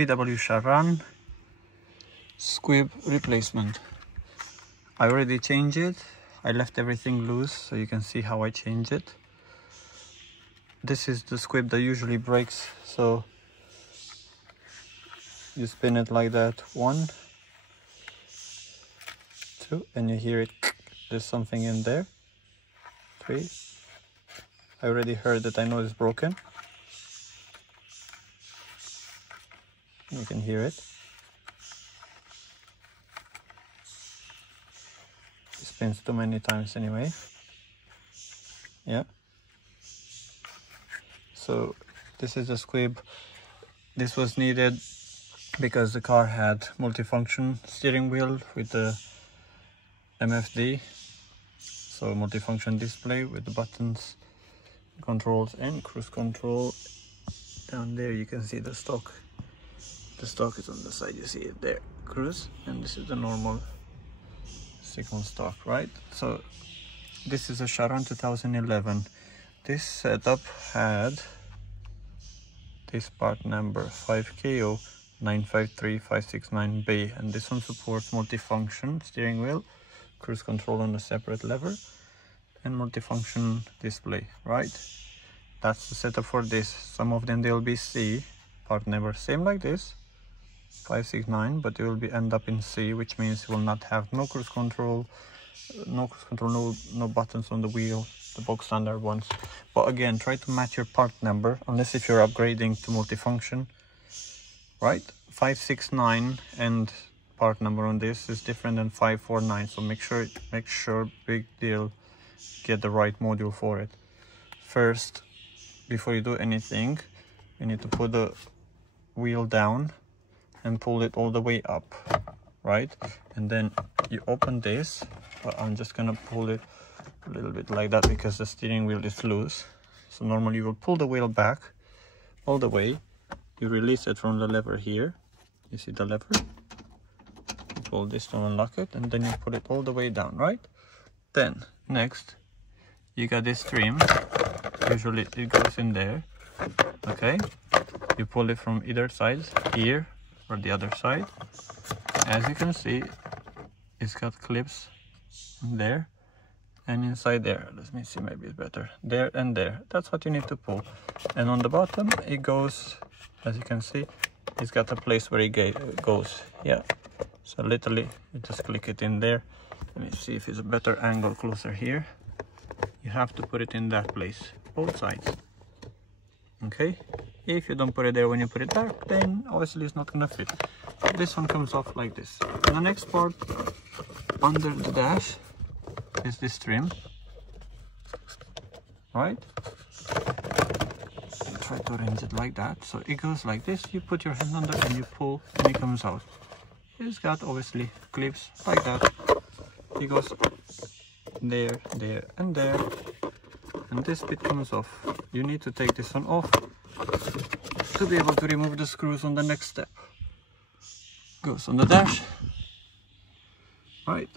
VW Sharan squib replacement. I already changed it. I left everything loose so you can see how I change it. This is the squib that usually breaks, so you spin it like that, 1, 2, and you hear it, there's something in there, 3. I already heard it, I know it's broken. You can hear it. It spins too many times anyway. Yeah. So this is the squib. This was needed because the car had multifunction steering wheel with the MFD. So multifunction display with the buttons, controls and cruise control. Down there you can see the stock. The stock is on the side, you see it there, cruise, and this is the normal second stock, right? So this is a Sharan 2011. This setup had this part number 5KO953569B, and this one supports multifunction steering wheel, cruise control on a separate lever, and multifunction display, right? That's the setup for this. Some of them they'll be C, part number same like this, 569, but it will be end up in C, which means it will not have no cruise control, no buttons on the wheel, the box standard ones. But again, try to match your part number, unless if you're upgrading to multifunction, right? 569 and part number on this is different than 549, so make sure, big deal, get the right module for it. First, before you do anything, you need to put the wheel down and pull it all the way up, right? And then you open this, but I'm just gonna pull it a little bit like that because the steering wheel is loose. So normally you will pull the wheel back all the way, you release it from the lever here, you see the lever, you pull this to unlock it, and then you put it all the way down, right? Then next you got this trim, usually it goes in there, okay? You pull it from either side, here or the other side. As you can see, it's got clips there and inside there. Let me see, maybe it's better, there and there. That's what you need to pull. And on the bottom it goes, as you can see, it's got a place where it goes. Yeah, so literally you just click it in there. Let me see if it's a better angle closer here. You have to put it in that place, both sides, okay? If you don't put it there when you put it back, then obviously it's not gonna fit. This one comes off like this. And the next part under the dash is this trim, right? Try to arrange it like that, so it goes like this. You put your hand under and you pull, and it comes out. It's got obviously clips like that. It goes there, there, and there, and this bit comes off. You need to take this one off to be able to remove the screws on the next step. Goes on the dash, right?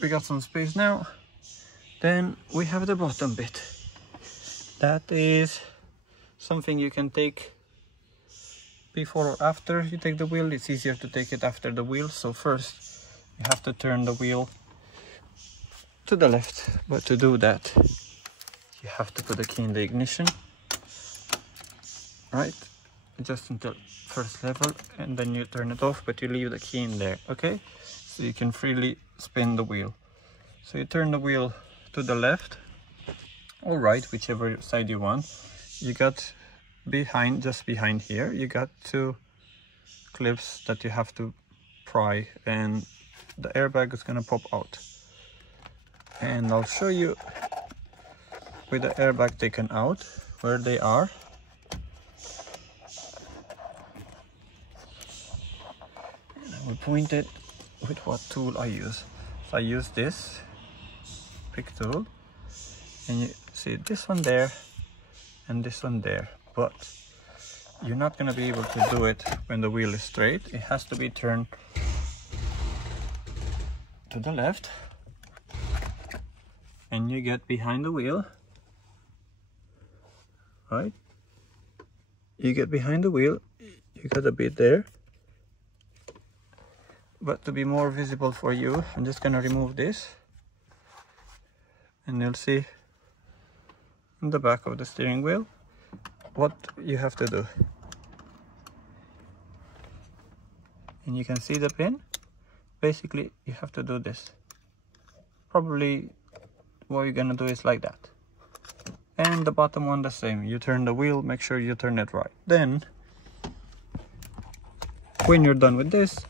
We got some space now. Then we have the bottom bit. That is something you can take before or after you take the wheel. It's easier to take it after the wheel. So first you have to turn the wheel to the left, but to do that you have to put the key in the ignition, right? Just until first level, and then you turn it off, but you leave the key in there, okay? So you can freely spin the wheel. So you turn the wheel to the left or right, whichever side you want. You got behind, just behind here, you got 2 clips that you have to pry, and the airbag is gonna pop out. And I'll show you with the airbag taken out where they are. And I will point it with what tool I use. So I use this pick tool, and you see this one there and this one there, but you're not going to be able to do it when the wheel is straight. It has to be turned to the left, and you get behind the wheel, right? you get behind the wheel, you got a bit there, but to be more visible for you, I'm just gonna remove this, and you'll see in the back of the steering wheel what you have to do. And you can see the pin. Basically you have to do this. Probably what you're gonna do is like that, and the bottom one the same. You turn the wheel, make sure you turn it right. Then when you're done with this,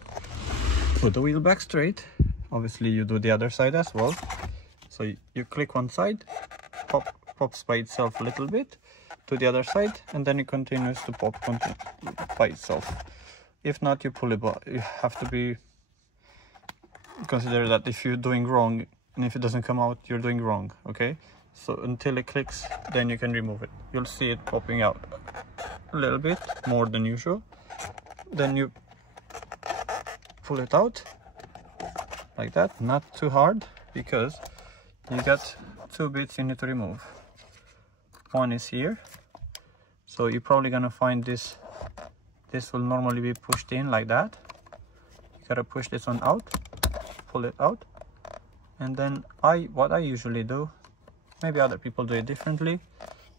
put the wheel back straight. Obviously you do the other side as well. So you click one side, pops by itself a little bit to the other side, and then it continues to pop by itself. If not, you pull it back. You have to be consider that if you're doing wrong, and if it doesn't come out, you're doing wrong. Okay, so until it clicks, then you can remove it. You'll see it popping out a little bit more than usual. Then you pull it out like that, not too hard, because you got two bits you need to remove. One is here, so you're probably gonna find this will normally be pushed in like that. You gotta push this one out, pull it out, and then what I usually do, maybe other people do it differently,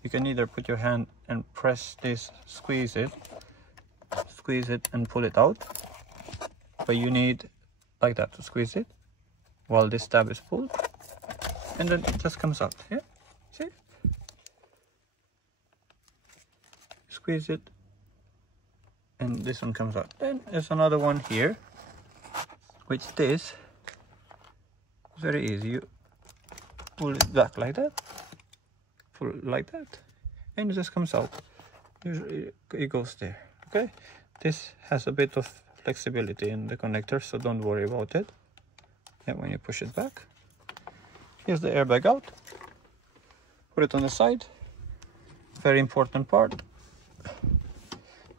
you can either put your hand and press this, squeeze it and pull it out, but you need like that to squeeze it while this tab is pulled, and then it just comes out. Yeah, see, squeeze it and this one comes out. Then there's another one here, which this is very easy. You pull it back like that, pull it like that, and it just comes out. Usually it goes there. Okay, this has a bit of flexibility in the connector, so don't worry about it. And when you push it back, here's the airbag out. Put it on the side. Very important part,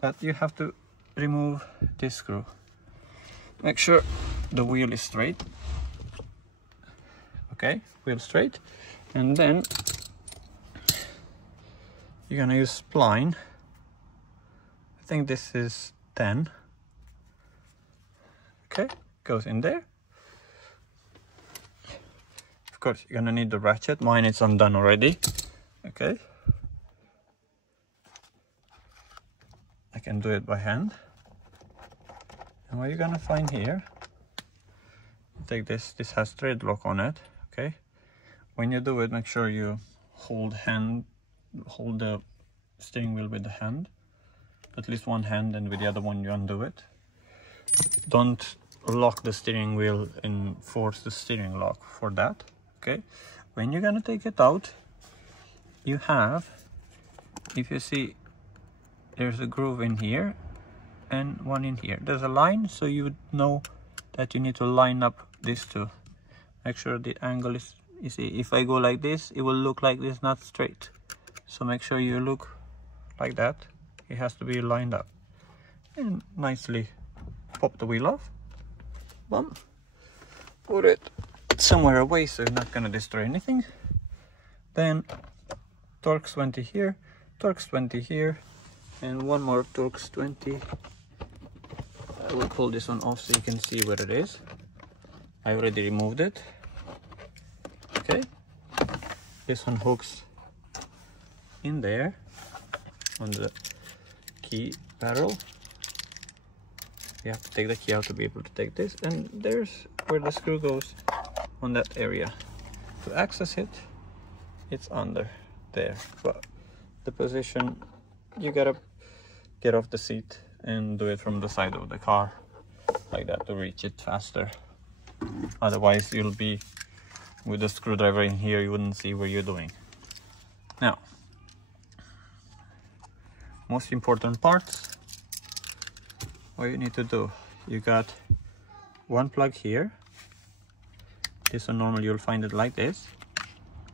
that you have to remove this screw. Make sure the wheel is straight. Okay, wheel straight, and then you're gonna use spline. I think this is 10. Okay, goes in there. Of course, you're gonna need the ratchet. Mine is undone already. Okay, I can do it by hand. And what you're gonna find here, take this has thread lock on it. Okay, when you do it, make sure you hold the steering wheel with the hand, at least one hand, and with the other one you undo it. Don't lock the steering wheel and force the steering lock for that. Okay, when you're gonna take it out, you have, if you see, there's a groove in here and one in here. There's a line, so you would know that you need to line up these two. Make sure the angle is, you see, if I go like this, it will look like this, not straight. So make sure you look like that. It has to be lined up. And nicely pop the wheel off. Boom. Put it somewhere away so you're not gonna destroy anything. Then Torx 20 here, Torx 20 here, and one more Torx 20. I will pull this one off so you can see where it is. I already removed it. Okay, this one hooks in there on the key barrel. You have to take the key out to be able to take this, and there's where the screw goes on that area. To access it, it's under there, but the position, you gotta get off the seat and do it from the side of the car like that to reach it faster. Otherwise you'll be with the screwdriver in here, you wouldn't see where you're doing. Now, most important parts, what you need to do, you got one plug here. This one normally you'll find it like this.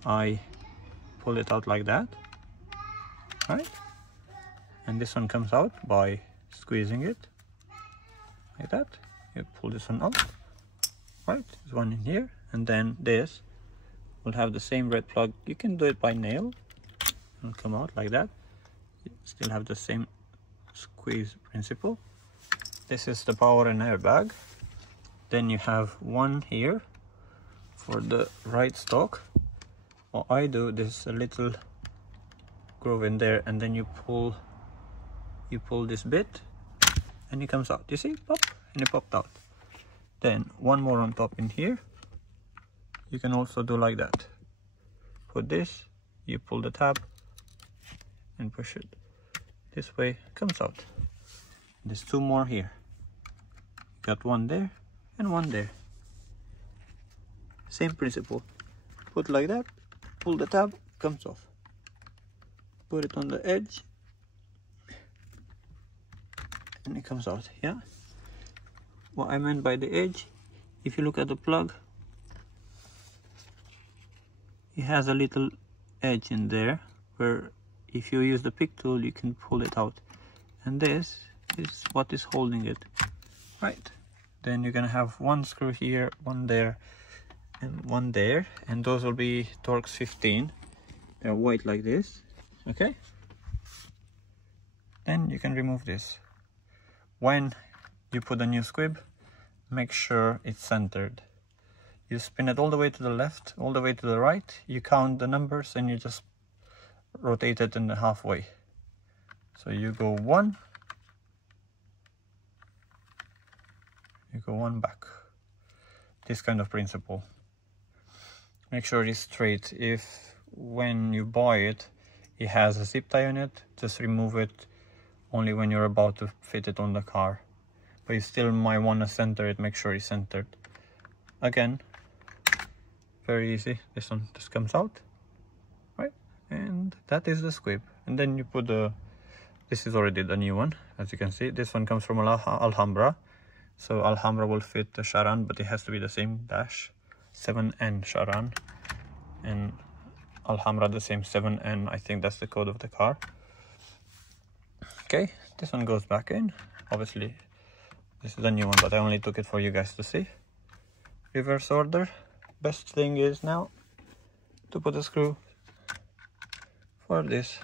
I pull it out like that, right? And this one comes out by squeezing it like that. You pull this one out, right? There's one in here, and then this will have the same red plug. You can do it by nail and come out like that. You still have the same squeeze principle. This is the power and airbag. Then you have one here for the right stalk. What I do, there's a little groove in there, and then you pull this bit and it comes out. You see, pop, and it popped out. Then one more on top in here. You can also do like that. Put this, you pull the tab and push it this way, it comes out. There's two more here. Got one there and one there. Same principle. Put like that, pull the tab, comes off. Put it on the edge and it comes out. Yeah, what I meant by the edge, if you look at the plug, it has a little edge in there where if you use the pick tool you can pull it out, and this is what is holding it, right? Then you're gonna have one screw here, one there and one there, and those will be Torx 15. They're white like this. Okay, then you can remove this. When you put a new squib, make sure it's centered. You spin it all the way to the left, all the way to the right, you count the numbers and you just rotate it in the halfway. So you go one, you go one back. This kind of principle. Make sure it's straight. If when you buy it, it has a zip tie on it, just remove it only when you're about to fit it on the car. But you still might want to center it, make sure it's centered. Again, very easy. This one just comes out, right? And that is the squib. And then you put this is already the new one, as you can see. This one comes from Alhambra. So Alhambra will fit the Sharan, but it has to be the same dash. 7N Sharan. And Alhambra the same 7N, I think that's the code of the car. Okay, this one goes back in. Obviously, this is the new one, but I only took it for you guys to see. Reverse order. Best thing is now to put a screw for this.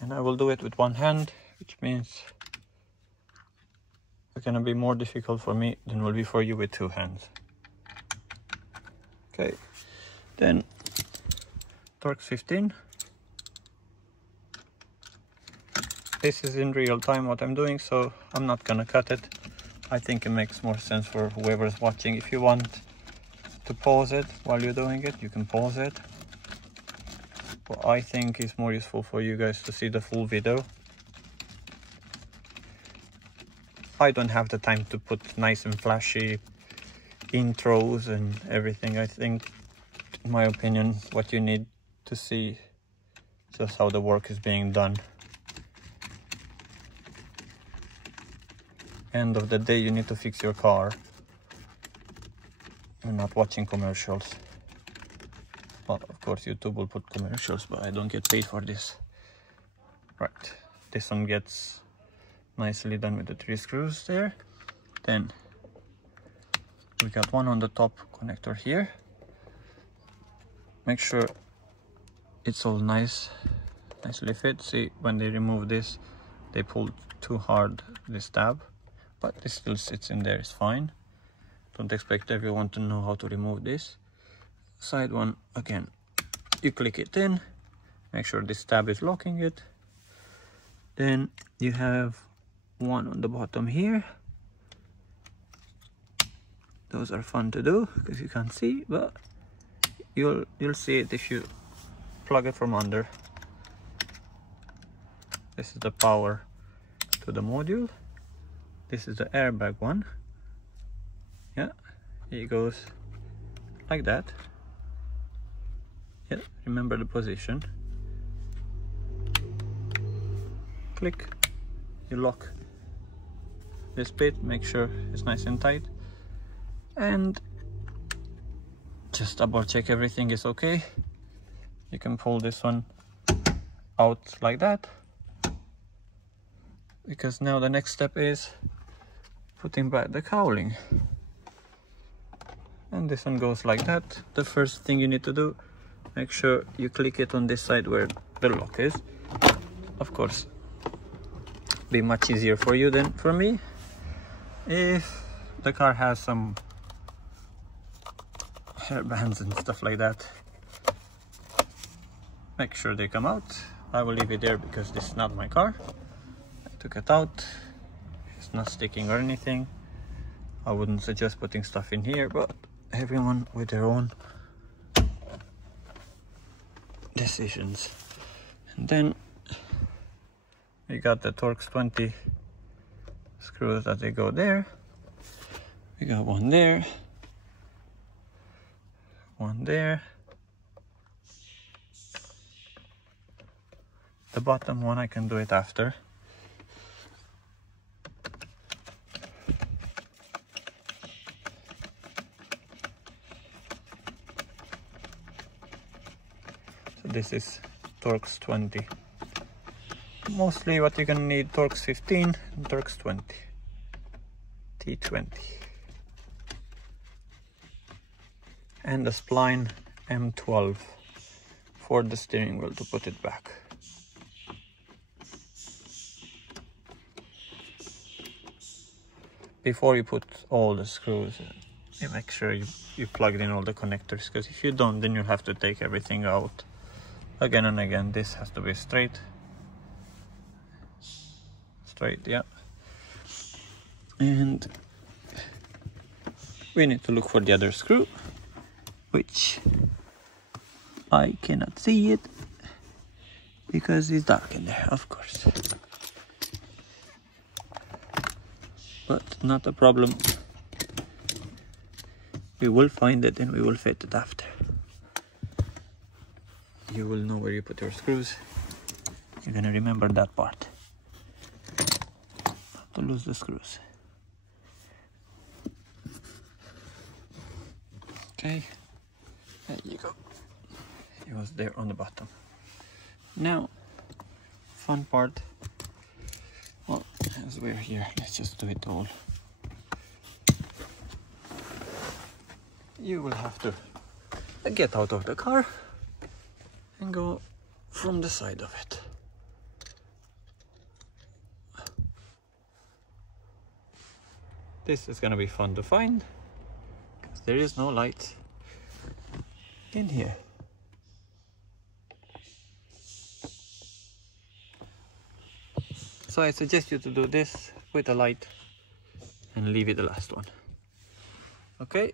And I will do it with one hand, which means it's gonna be more difficult for me than will be for you with two hands. Okay, then Torx 15. This is in real time what I'm doing, so I'm not gonna cut it. I think it makes more sense for whoever's watching. If you want to pause it while you're doing it, you can pause it. But I think it's more useful for you guys to see the full video. I don't have the time to put nice and flashy intros and everything. I think, in my opinion, what you need to see is just how the work is being done. End of the day, you need to fix your car. You're not watching commercials. Well, of course YouTube will put commercials, but I don't get paid for this. Right, this one gets nicely done with the 3 screws there. Then we got one on the top connector here. Make sure it's all nicely fit. See, when they remove this, they pulled too hard this tab, but this still sits in there, it's fine. Don't expect everyone to know how to remove this. Side one, again, you click it in, make sure this tab is locking it. Then you have one on the bottom here. Those are fun to do because you can't see, but you'll see it if you plug it from under. This is the power to the module. This is the airbag one. Yeah, it goes like that. Yeah, remember the position. Click, you lock this bit, make sure it's nice and tight, and just double check everything is okay. You can pull this one out like that, because now the next step is putting back the cowling. And this one goes like that. The first thing you need to do, make sure you click it on this side where the lock is. Of course, be much easier for you than for me. If the car has some hairbands and stuff like that, make sure they come out. I will leave it there because this is not my car. I took it out. It's not sticking or anything. I wouldn't suggest putting stuff in here, but everyone with their own decisions. And then we got the Torx 20 screws that they go there. We got one there, one there. The bottom one I can do it after. So this is Torx 20. Mostly what you're gonna need, Torx 15 and Torx 20. T20. And the spline M12 for the steering wheel to put it back. Before you put all the screws, you make sure you plug in all the connectors, because if you don't, then you'll have to take everything out again and again. This has to be straight, yeah. And we need to look for the other screw, which I cannot see it because it's dark in there, of course. But not a problem. We will find it and we will fit it after. You will know where you put your screws. You're gonna remember that part. Not to lose the screws. Okay, there you go. It was there on the bottom. Now, fun part. Well, as we're here, let's just do it all. You will have to get out of the car and go from the side of it. This is gonna be fun to find because there is no light in here. So I suggest you to do this with a light and leave it the last one. Okay.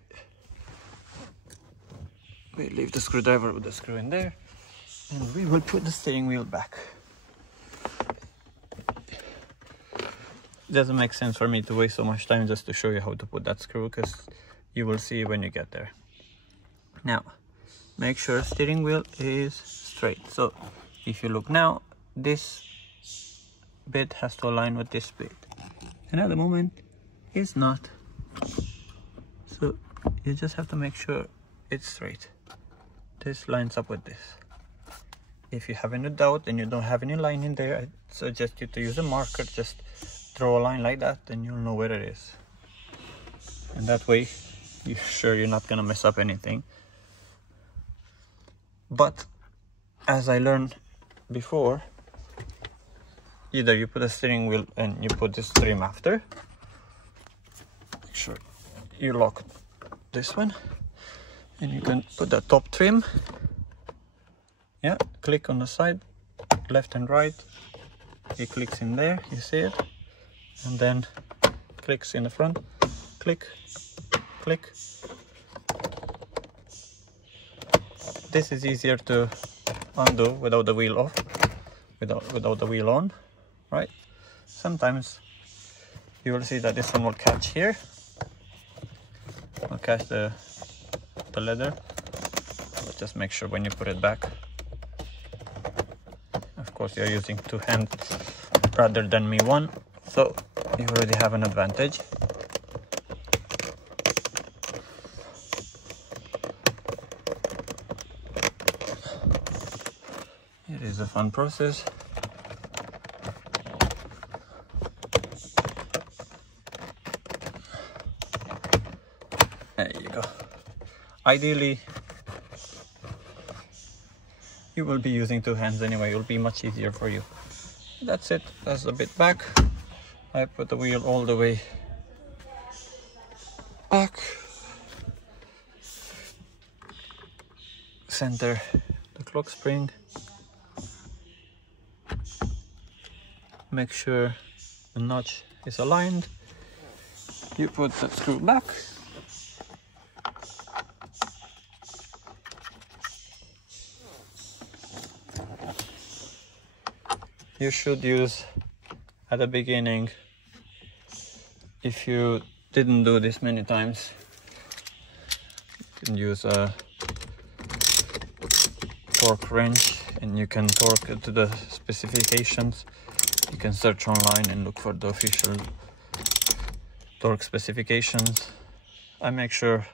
We leave the screwdriver with the screw in there and we will put the steering wheel back. It doesn't make sense for me to waste so much time just to show you how to put that screw, because you will see when you get there. Now, make sure steering wheel is straight. So if you look now, this bit has to align with this bit, and at the moment it's not. So you just have to make sure it's straight. This lines up with this. If you have any doubt and you don't have any line in there, I suggest you to use a marker. Just draw a line like that and you'll know where it is, and that way you're sure you're not gonna mess up anything. But as I learned before, either you put a steering wheel and you put this trim after. Make sure you lock this one, and you can put the top trim. Yeah, click on the side, left and right. It clicks in there, you see it, and then clicks in the front. Click, click. This is easier to undo without the wheel off, without the wheel on. Right, sometimes you will see that this one will catch here, will catch the leather, but just make sure when you put it back. Of course, you're using two hands rather than me one, so you already have an advantage. It is a fun process. There you go. Ideally, you will be using two hands anyway. It will be much easier for you. That's it. That's the bit back. I put the wheel all the way back, center the clock spring, make sure the notch is aligned, you put the screw back, you should use at the beginning, if you didn't do this many times, you can use a torque wrench and you can torque it to the specifications. You can search online and look for the official torque specifications. I make sure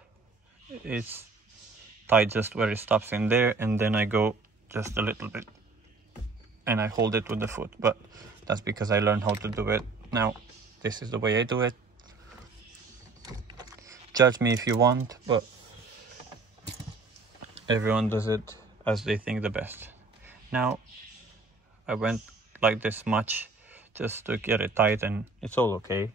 it's tight just where it stops in there, and then I go just a little bit and I hold it with the foot, but that's because I learned how to do it. Now this is the way I do it. Judge me if you want, but everyone does it as they think the best. Now I went like this much just to get it tight, and it's all okay.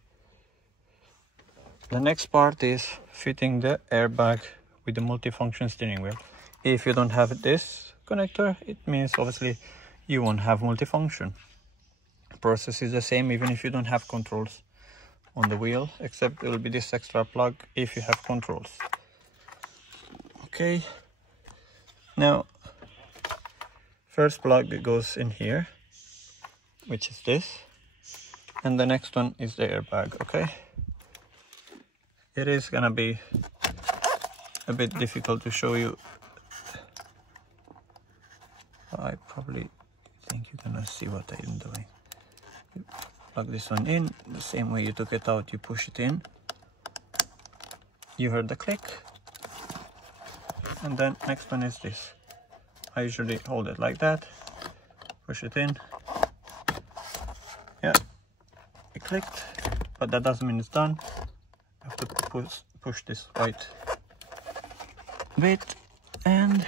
The next part is fitting the airbag with the multifunction steering wheel. If you don't have this connector, it means obviously you won't have multifunction. The process is the same even if you don't have controls on the wheel, except it will be this extra plug if you have controls. Okay, now first plug goes in here, which is this, and the next one is the airbag. Okay, it is gonna be a bit difficult to show you. I probably think you're gonna see what I'm doing. You plug this one in the same way you took it out, you push it in, you heard the click, and then next one is this. I usually hold it like that, push it in, yeah, it clicked, but that doesn't mean it's done. I have to push this white bit and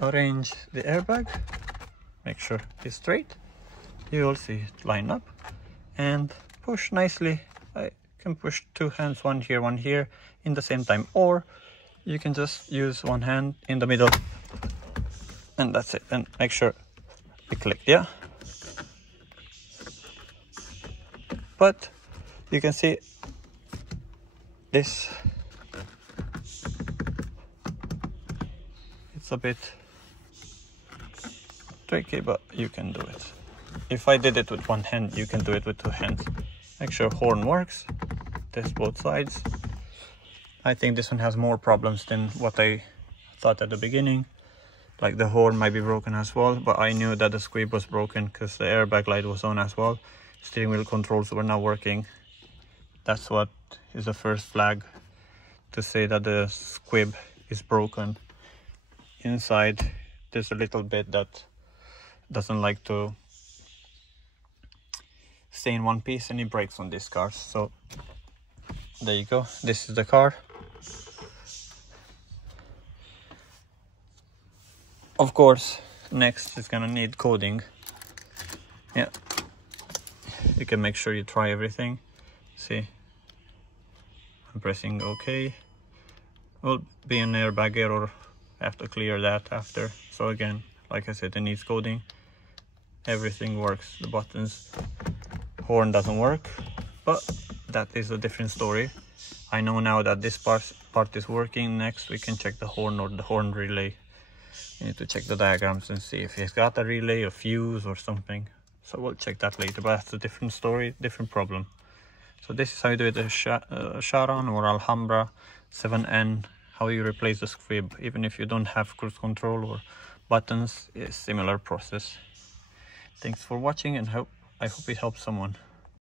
arrange the airbag, make sure it's straight, you will see it line up, and push nicely. I can push two hands, one here in the same time, or you can just use one hand in the middle and that's it, and make sure it clicked. Yeah, but you can see this, it's a bit tricky, but you can do it. If I did it with one hand, you can do it with two hands. Make sure horn works, test both sides. I think this one has more problems than what I thought at the beginning. Like the horn might be broken as well, but I knew that the squib was broken because the airbag light was on as well. Steering wheel controls were not working. That's what is the first flag to say that the squib is broken. Inside there's a little bit that doesn't like to stay in one piece and it breaks on these cars. So there you go, this is the car. Of course, next it's gonna need coding. Yeah, you can make sure you try everything. See, I'm pressing OK. Will be an airbag error. I have to clear that after. So again, like I said, it needs coding. Everything works. The buttons, horn doesn't work, but that is a different story. I know now that this part is working. Next we can check the horn or the horn relay. You need to check the diagrams and see if it's got a relay, a fuse or something. So we'll check that later, but that's a different story, different problem. So this is how you do it with Sharan or Alhambra 7N, how you replace the squib. Even if you don't have cruise control or buttons, it's a similar process. Thanks for watching, and I hope it helps someone.